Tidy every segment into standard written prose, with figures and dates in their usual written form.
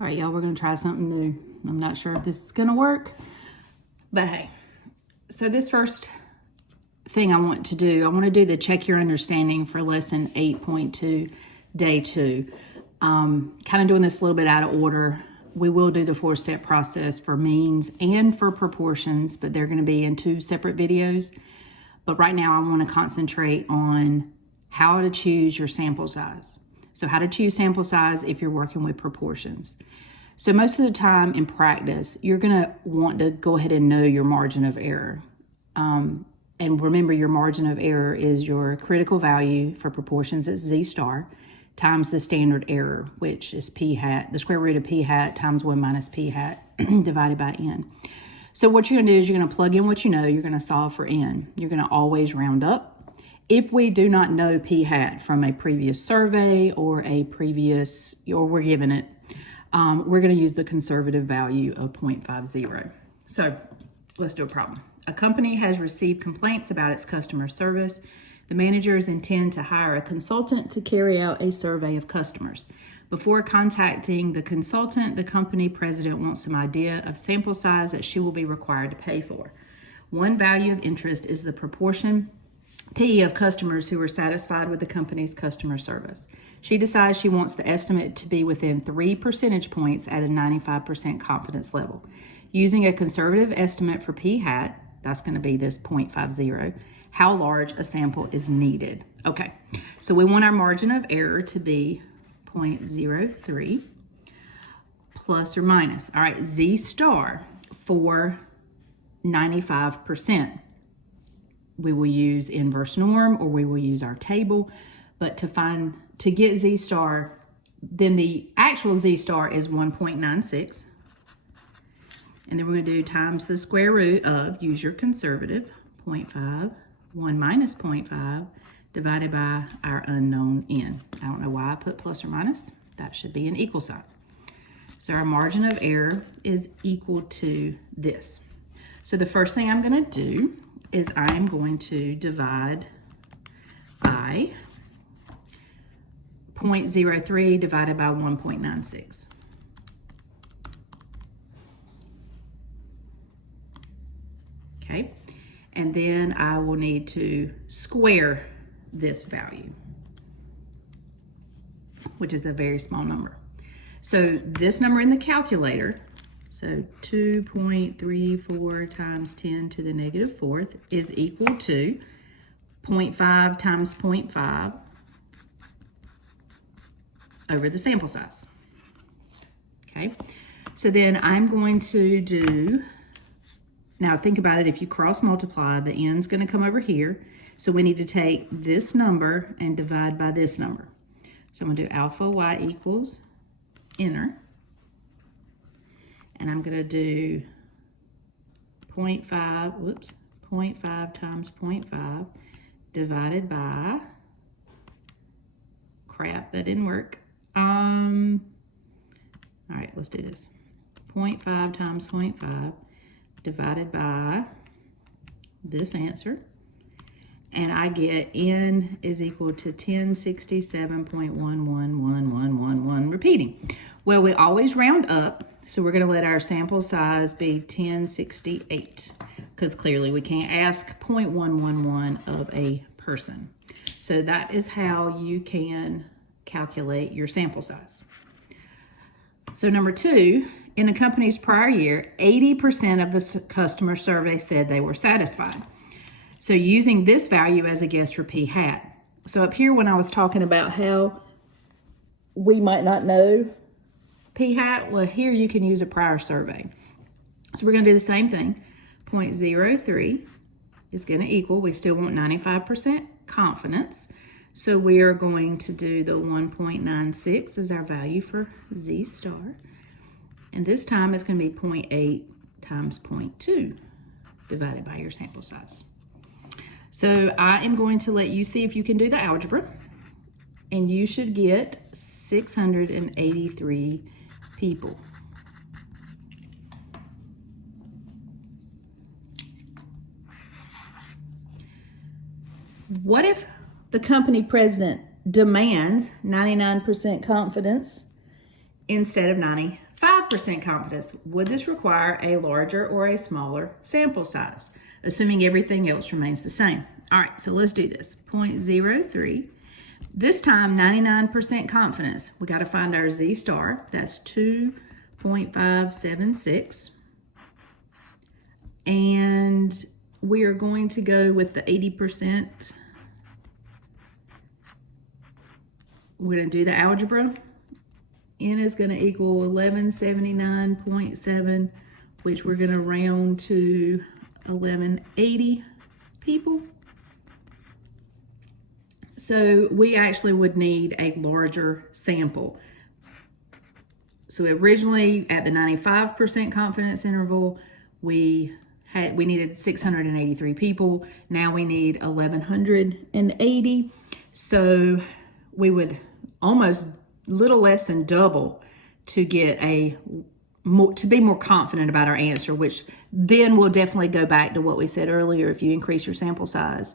All right, y'all, we're gonna try something new. I'm not sure if this is gonna work, but hey. So this first thing I want to do the check your understanding for lesson 8.2, day 2. Kind of doing this a little bit out of order. We will do the 4-step process for means and for proportions, but they're gonna be in 2 separate videos. But right now I wanna concentrate on how to choose your sample size. So how to choose sample size if you're working with proportions. So most of the time in practice, you're gonna want to go ahead and know your margin of error. And remember, your margin of error is your critical value for proportions at Z star times the standard error, which is p hat, the square root of p hat times 1 minus p hat divided by n. So what you're gonna do is you're gonna plug in what you know, you're gonna solve for n. You're gonna always round up. If we do not know p hat from a previous survey or we're given it, we're gonna use the conservative value of 0.50. So let's do a problem. A company has received complaints about its customer service. The managers intend to hire a consultant to carry out a survey of customers. Before contacting the consultant, the company president wants some idea of sample size that she will be required to pay for. One value of interest is the proportion P of customers who are satisfied with the company's customer service. She decides she wants the estimate to be within 3 percentage points at a 95% confidence level. Using a conservative estimate for P hat, that's going to be this 0.50, how large a sample is needed. Okay, so we want our margin of error to be 0.03 plus or minus. All right, Z star for 95%. We will use inverse norm or we will use our table, but to get Z star, then the actual Z star is 1.96. And then we're gonna do times the square root of, use your conservative, 0.5, 1 minus 0.5, divided by our unknown n. I don't know why I put plus or minus. That should be an equal sign. So our margin of error is equal to this. So the first thing I'm gonna do is I am going to divide by 0.03 divided by 1.96. Okay, and then I will need to square this value, which is a very small number. So this number in the calculator, so 2.34 times 10 to the negative 4th is equal to 0.5 times 0.5 over the sample size. Okay, so then I'm going to do, now think about it, if you cross multiply, the n's gonna come over here. So we need to take this number and divide by this number. So I'm gonna do alpha y equals enter. And I'm gonna do 0.5 times 0.5 divided by, crap, that didn't work. All right, let's do this. 0.5 times 0.5 divided by this answer. And I get n is equal to 1067.111111 repeating. Well, we always round up, so we're gonna let our sample size be 1068 because clearly we can't ask 0.111 of a person. So that is how you can calculate your sample size. So number 2, in the company's prior year, 80% of the customer survey said they were satisfied. So using this value as a guess for P hat. So up here when I was talking about how we might not know P hat, well here you can use a prior survey. So we're gonna do the same thing. 0.03 is gonna equal, we still want 95% confidence. So we are going to do the 1.96 as our value for Z star. And this time it's gonna be 0.8 times 0.2 divided by your sample size. So I am going to let you see if you can do the algebra, and you should get 683 people. What if the company president demands 99% confidence instead of 95%? 95% confidence, would this require a larger or a smaller sample size, assuming everything else remains the same? All right, so let's do this. 0.03. This time, 99% confidence. We got to find our Z star. That's 2.576. And we are going to go with the 80%. We're going to do the algebra. N is going to equal 1179.7, which we're going to round to 1180 people. So we actually would need a larger sample. So originally at the 95% confidence interval, we needed 683 people. Now we need 1180. So we would almost little less than double to get to be more confident about our answer, which then will definitely go back to what we said earlier. If you increase your sample size,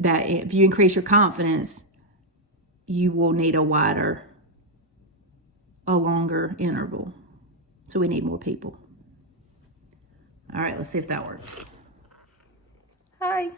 that if you increase your confidence, you will need a longer interval. So we need more people. All right, let's see if that worked. Hi.